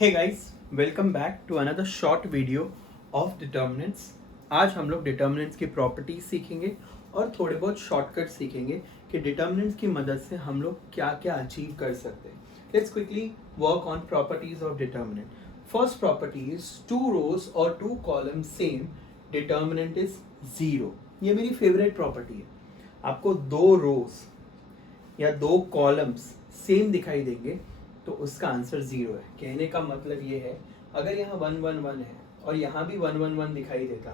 Hey guys, welcome back to another short video of determinants. आज हम लोग determinants की प्रॉपर्टीज सीखेंगे और थोड़े बहुत शॉर्टकट सीखेंगे कि डिटर्मिनेंट्स की मदद से हम लोग क्या क्या अचीव कर सकते हैं। Let's quickly work on properties of determinant. First property is two rows और two column same, determinant is zero. ये मेरी फेवरेट प्रॉपर्टी है। आपको दो रोज या दो कॉलम्स सेम दिखाई देंगे तो उसका आंसर जीरो है। कहने का मतलब ये है, अगर यहाँ 1 1 1 है और यहाँ भी 1 1 1 दिखाई देता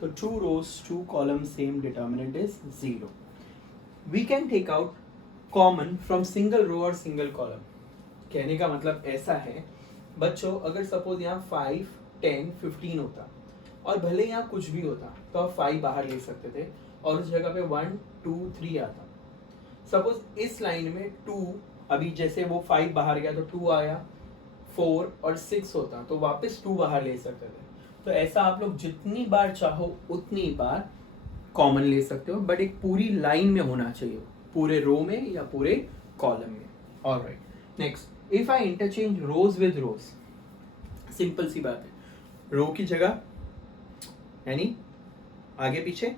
तो two rows two column same, determinant is zero. We can take out common from single row और सिंगल कॉलम। कहने का मतलब ऐसा है बच्चों, अगर सपोज यहाँ 5 10 15 होता और भले यहाँ कुछ भी होता तो आप 5 बाहर ले सकते थे और उस जगह पे 1 2 3 आता। सपोज इस लाइन में 2, अभी जैसे वो 5 बाहर गया तो 2 आया, 4 और 6 होता तो वापस 2 बाहर ले सकते थे। तो ऐसा आप लोग जितनी बार चाहो उतनी बार कॉमन ले सकते हो, बट एक पूरी लाइन में होना चाहिए, पूरे रो में या पूरे कॉलम में। Alright, next, if I interchange rows with rows, simple सी बात है, रो की जगह यानी आगे पीछे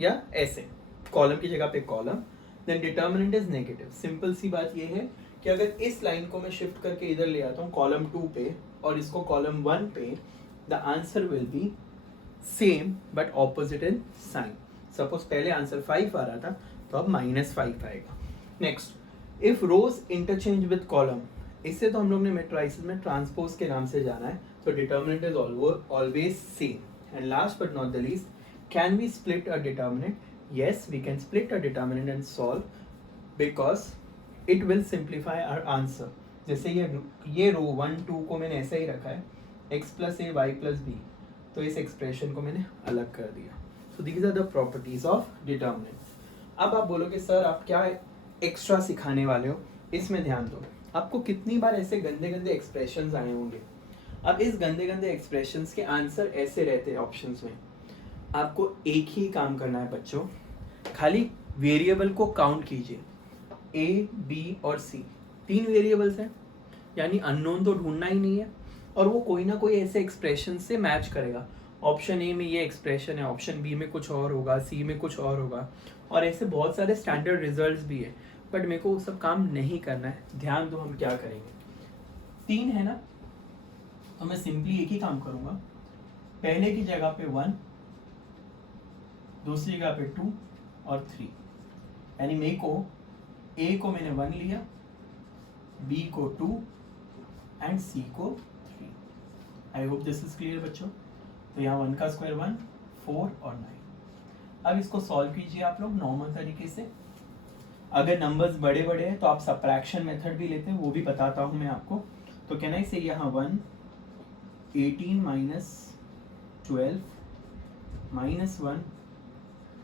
या ऐसे, कॉलम की जगह पे column, then determinant is negative. Simple सी बात ये है कि अगर इस लाइन को मैं शिफ्ट करके इधर ले आता हूँ कॉलम 2 पे और इसको कॉलम 1 पे, the answer will be same but opposite in sign. Suppose पहले आंसर 5 आ रहा था तो अब -5 आएगा। Next, if rows interchange with column, इससे तो हम लोग ने मैट्रिसेस में ट्रांसपोज के नाम से जाना है, तो determinant is always same. And last but not the least, can we split a determinant? Yes, we can split a determinant and solve because it will simplify our answer. जैसे ये रो 1 2 को मैंने ऐसा ही रखा है, x plus a y plus b, तो इस expression को मैंने अलग कर दिया। So these are the properties of determinant. अब आप बोलोगे सर आप क्या एक्स्ट्रा सिखाने वाले हो, इसमें ध्यान दो। आपको कितनी बार ऐसे गंदे गंदे एक्सप्रेशंस आए होंगे। अब इस गंदे गंदे एक्सप्रेशंस के आंसर ऐसे रहते हैं ऑप्शंस में। आपको एक ही काम करना है बच्चों, खाली वेरिएबल को काउंट कीजिए। ए बी और सी 3 वेरिएबल्स हैं, यानी अननोन तो ढूंढना ही नहीं है, और वो कोई ना कोई ऐसे एक्सप्रेशन से मैच करेगा। ऑप्शन ए में ये एक्सप्रेशन है, ऑप्शन बी में कुछ और होगा, सी में कुछ और होगा, और ऐसे बहुत सारे स्टैंडर्ड रिजल्ट्स भी है। बट मेरे को वो सब काम नहीं करना है। ध्यान दो हम क्या करेंगे। 3 है ना, तो मैं सिंपली एक ही काम करूंगा। पहले की जगह पे 1, दूसरी जगह पे 2 और 3, यानी मेरे को ए को मैंने 1 लिया, बी को 2 एंड सी को 3। I hope this is clear बच्चों। तो यहाँ 1 का स्क्वायर 1, 4 और 9। अब इसको सॉल्व कीजिए आप लोग नॉर्मल तरीके से। अगर नंबर्स बड़े बड़े हैं तो आप सब्ट्रैक्शन मेथड भी लेते हैं, वो भी बताता हूँ मैं आपको। तो कहना ही से यहाँ 1 18 minus 12 minus 1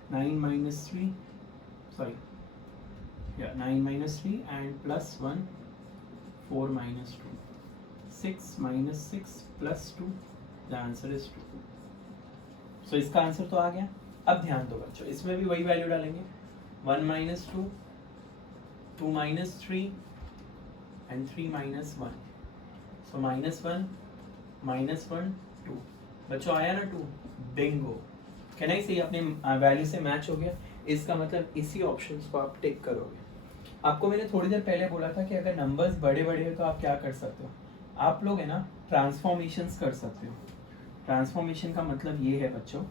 9 minus 3, sorry, yeah, 9 minus 3 and plus 1 4 minus 2, 6 minus 6 plus 2, the answer is 2. So इसका आंसर तो आ गया। अब ध्यान दो बच्चों, इसमें भी वही वैल्यू डालेंगे, 1 minus 2, 2 minus 3 and 3 minus 1, so -1 -1 2। बच्चों आया ना 2, बिंगो। कहना ही सही, अपने वैल्यू से मैच हो गया। इसका मतलब इसी ऑप्शंस को आप टिक करोगे। आपको मैंने थोड़ी देर पहले बोला था कि अगर नंबर्स बड़े बड़े हैं तो आप क्या कर सकते हो, आप लोग है ना ट्रांसफॉर्मेशंस कर सकते हो। ट्रांसफॉर्मेशन का मतलब ये है बच्चों,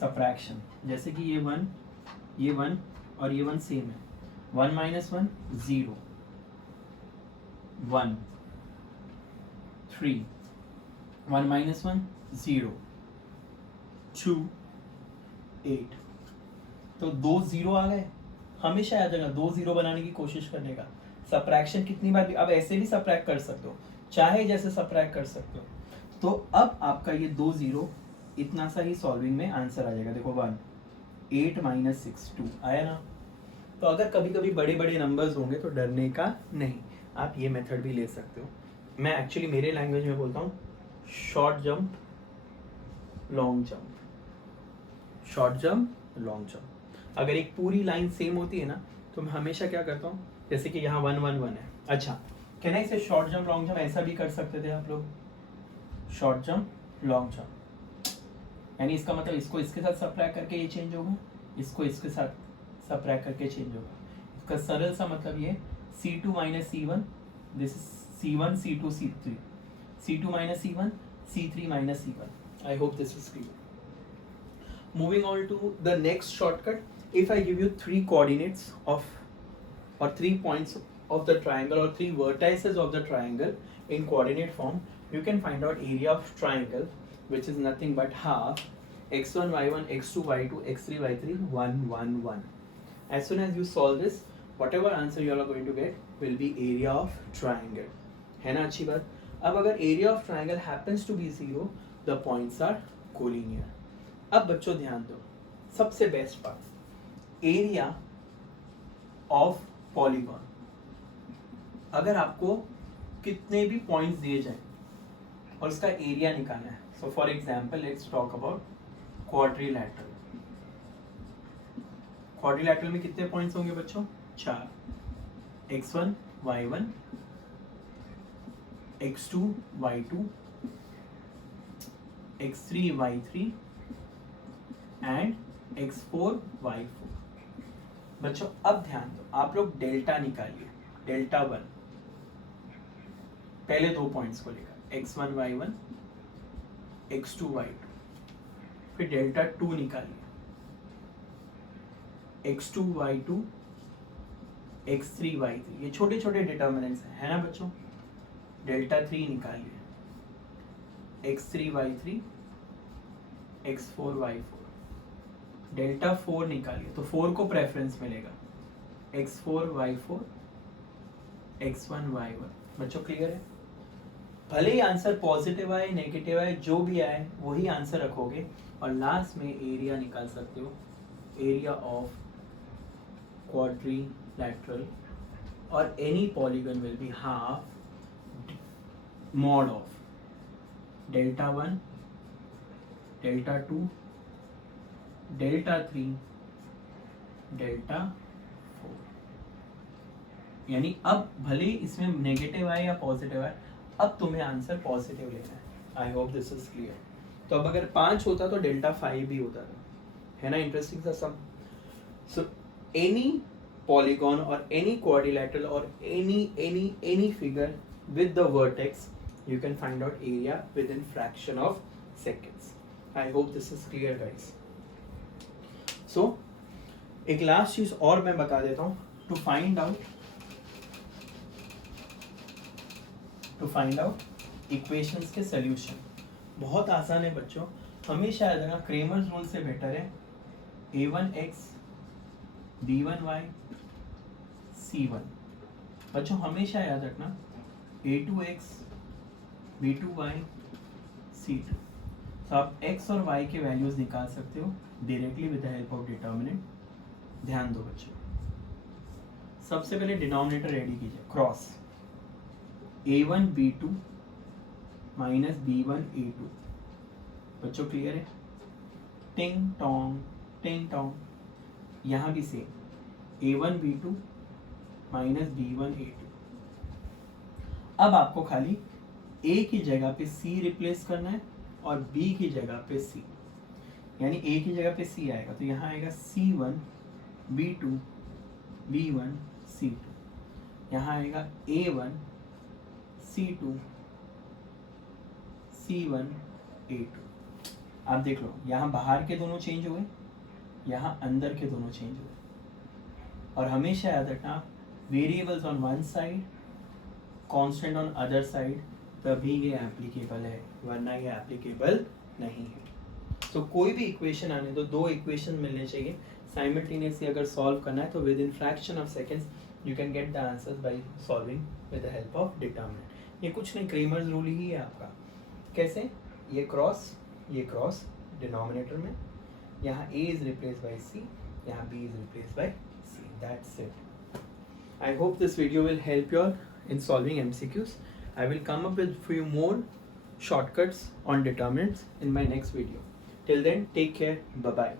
सब्ट्रैक्शन। जैसे कि ये 1 और ये 1 सेम है, 1 minus 1 0, 1 3, 1 minus 1 0, 2 8। तो 2 0 आ गए, हमेशा याद रखना 2 0 बनाने की कोशिश करने का। सब्ट्रैक्शन कितनी बार भी, अब ऐसे भी सब्ट्रैक्ट कर सकते हो, चाहे जैसे सब्ट्रैक्ट कर सकते हो। तो अब आपका ये 2 0 इतना सा ही सॉल्विंग में आंसर आ जाएगा। देखो 1 8 minus 6 2 आया ना। तो अगर कभी कभी बड़े बड़े नंबर्स होंगे तो डरने का नहीं, आप ये मेथड भी ले सकते हो। मैं एक्चुअली मेरे लैंग्वेज में बोलता हूँ short jump long jump, short jump long jump. अगर एक पूरी लाइन सेम होती है ना तो मैं हमेशा क्या करता हूँ, जैसे कि यहाँ 1 1 1 है, अच्छा कैन आई से शॉर्ट जंप लॉन्ग जंप, ऐसा भी कर सकते थे आप लोग, शॉर्ट जंप लॉन्ग जंप, यानी इसका मतलब इसको इसके साथ सब्ट्रैक्ट करके ये चेंज होगा, इसको इसके साथ सब्ट्रैक्ट करके चेंज होगा। इसका सरल सा मतलब ये C2 minus C1, this is C1 C2 C3, C2 minus C1, C3 minus C1. I hope this is clear. Moving on to the next shortcut. If I give you 3 coordinates of or 3 points of the triangle or 3 vertices of the triangle in coordinate form, you can find out area of triangle, which is nothing but half x1 y1 x2 y2 x3 y3 1 1 1. As soon as you solve this, whatever answer you are going to get will be area of triangle. है ना अच्छी बात। अब अगर area of triangle happens to be 0, the points are collinear. अब बच्चों ध्यान दो, सबसे best part, area of polygon. अगर आपको कितने भी पॉइंट्स दिए जाएं और उसका एरिया निकालना है, so for example let's talk about quadrilateral. Quadrilateral में कितने पॉइंट्स होंगे बच्चों? 4, x1 y1 x2 y2 x3 y3 and x4 y4। बच्चों अब ध्यान दो, आप लोग डेल्टा निकालिए, डेल्टा 1 पहले 2 पॉइंट्स को लेकर x1 y1 x2 y2, फिर डेल्टा 2 निकालिए x2 y2 x3 y3, ये छोटे छोटे डिटर्मिनेंट्स हैं, है ना बच्चों। डेल्टा 3 निकालिए x3 y3 x4 y4, delta 4 निकालिए तो 4 को प्रेफरेंस मिलेगा x4 y4 x1 y1। बच्चों क्लियर है? भले ही आंसर पॉजिटिव आए नेगेटिव आए, जो भी आए वही आंसर रखोगे और लास्ट में एरिया निकाल सकते हो, area of quadrilateral or any polygon will be half mod of delta 1 delta 2 delta 3 delta 4। यानी अब भले इसमें नेगेटिव आए या पॉजिटिव आए, अब तुम्हें आंसर पॉजिटिव लेना है। I hope this is clear. तो अब अगर 5 होता तो डेल्टा 5 भी होता था, है ना। इंटरेस्टिंग सा सम। सो any polygon or any quadrilateral or any figure with the vertex, you can find out area within fraction of seconds. I hope this is clear guys. So एक लास्ट चीज और मैं बता देता हूँ, to find out equations के solution। बहुत आसान है बच्चों, हमेशा याद रखना क्रेमर्स रूल से बेटर है a1x b1y c1। बच्चों हमेशा याद रखना a2x b2y c2। तो आप x और y के वैल्यूज निकाल सकते हो directly with the help of determinant. ध्यान दो बच्चों, सबसे पहले डिनोमिनेटर रेडी कीजिए, cross a1 b2 minus b1 a2। बच्चों क्लियर है? टिंग टोंग। यहाँ भी same a1 b2 minus b1 a2। अब आपको खाली a की जगह पे c रिप्लेस करना है और b की जगह पे c, यानी a की जगह पे c आएगा तो यहाँ आएगा c1 b2 b1 c2, यहाँ आएगा a1 c2 c1 a2। आप देख लो, यहाँ बाहर के दोनों चेंज हुए, यहाँ अंदर के दोनों चेंज हुए। और हमेशा याद रखना variables on one side constant on other side, तभी ये एप्लीकेबल है, वरना ये एप्लीकेबल नहीं है। तो कोई भी इक्वेशन आने तो 2 इक्वेशन मिलने चाहिए साइमल्टेनियसली। अगर सॉल्व करना है तो with in fraction of seconds you can get the answers by solving with the help of determinant. ये कुछ नहीं, क्रेमर्स रूल ही है आपका। कैसे? ये क्रॉस डिनोमिनेटर में, यहाँ a is replaced by c, यहाँ b is replaced by c. That's it. I hope this video will help you all in solving MCQs. I will come up with few more shortcuts on determinants in my next video. Till then, take care. Bye bye.